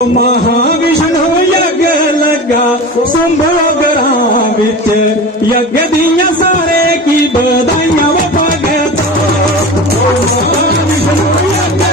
महाविष्णु यज्ञ लगा सुंभोगरा विच यज्ञ दिया सारे की बधाइयां भगत महाविष्णु यज्ञ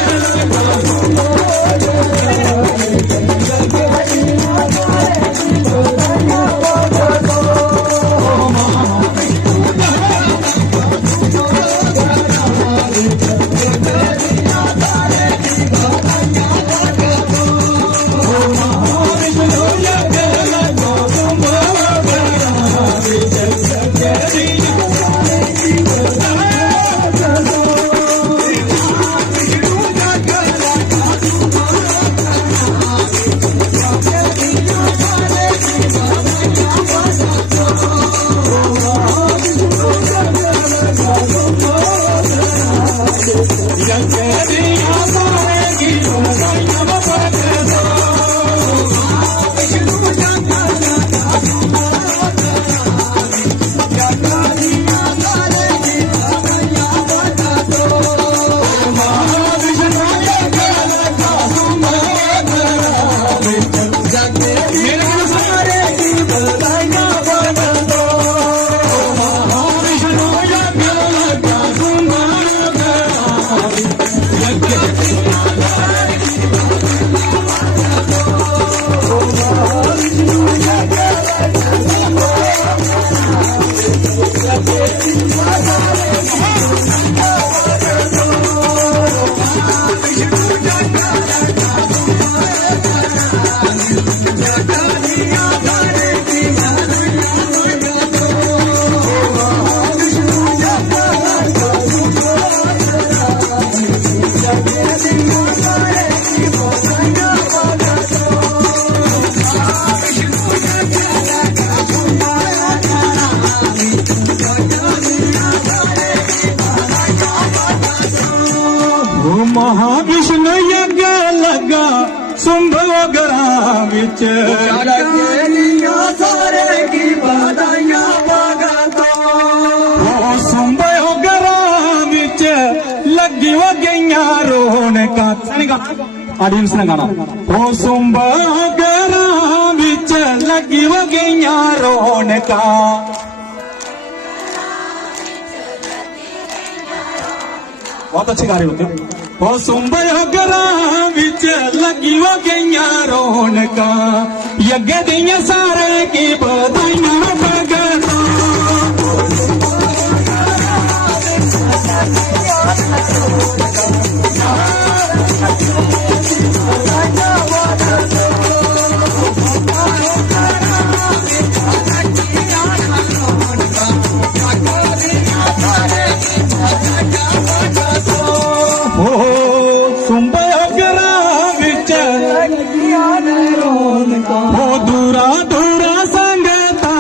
महाविष्णु यज्ञ लगा सुंभोगरा विच सारे की बधाइयां भगतो सुंभोगरा विच लगी हो गईयां रौनकां ऑडियंस ने गाना ओ सुंभोगरा विच लगी हो गईयां रौनकां बहुत अच्छे गा रहे होते हो सुंभोगरा विच लगी हो गईयां रौनकां यज्ञ दियां सारे की बधाइयां भगतां दूरा दूरा संगता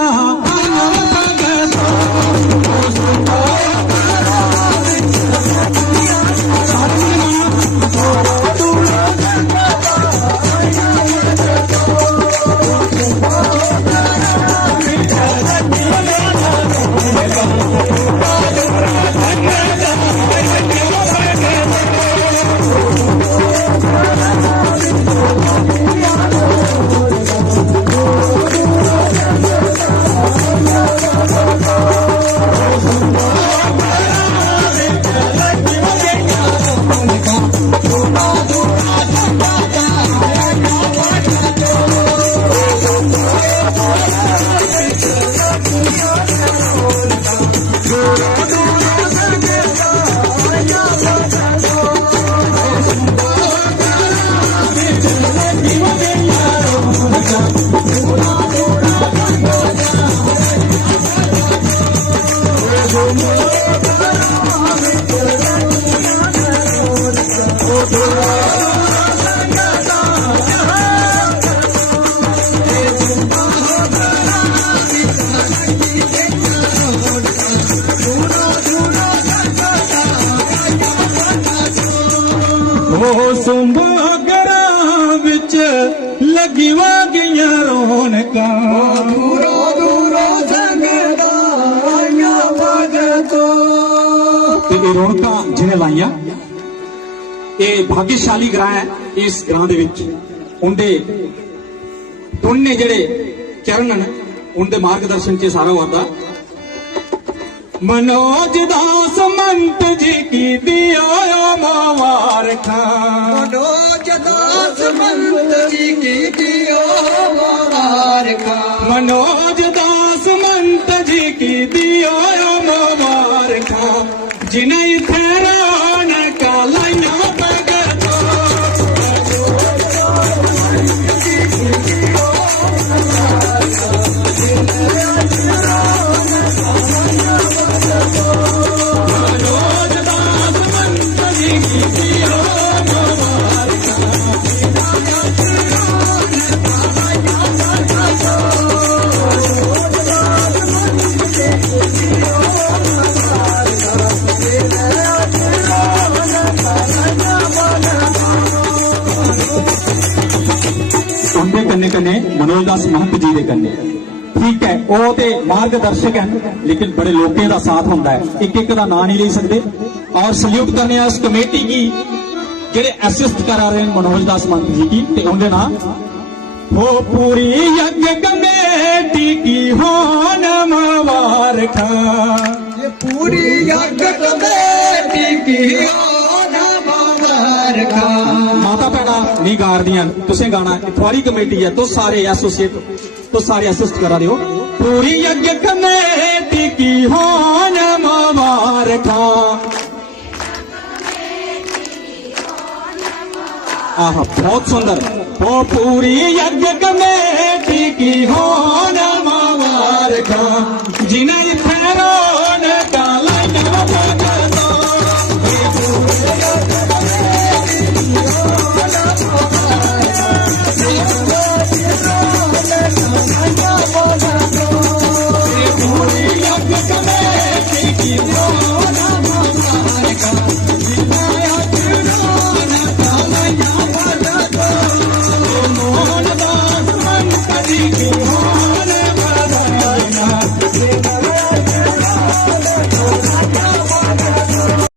सुंभोगरा विच लगी हो गईयां रौनकां दूरों दूरों संगतां भगतो ते रौनकां जिन्हें लाइया ये भाग्यशाली ग्रां है। इस ग्रां दे विच उनके उनने जेड़े चरण न उनके मार्गदर्शन च सारा होता। मनोज दास मंत जी की दियो मुबारका, मनोज दास मंत जी की दियो मुबारका, मनोज दास मंत जी की दियो मुबारका, जिन्हें ठहरान का लाइना भगतो। मनोज दास मंत जी की दियो मुबारका, उनके कन्ने कन्ने मनोज दास महंत जी के कन्ने ठीक है वो ते मार्गदर्शक हैं, लेकिन बड़े लोगों का साथ होता है, एक एक का नाम नहीं ले सकते। और सल्यूट करने उस कमेटी की जेडे असिस्ट करा रहे हैं मनोज दास महंत जी की, ते उनके नाम हो पूरी यज्ञ कमेटी की हो मुबारका, ये पूरी यज्ञ कमेटी की हो मुबारका। माता भैना नहीं गा रही, तुसें गाना थोड़ी कमेटी है तो सारे एसोसिएट तो सारे असिस्ट करा दियो। पूरी यज्ञ कमेटी की हो मुबारका, आह बहुत सुंदर। हो पूरी यज्ञ कमेटी की हो मुबारका, जिन्हें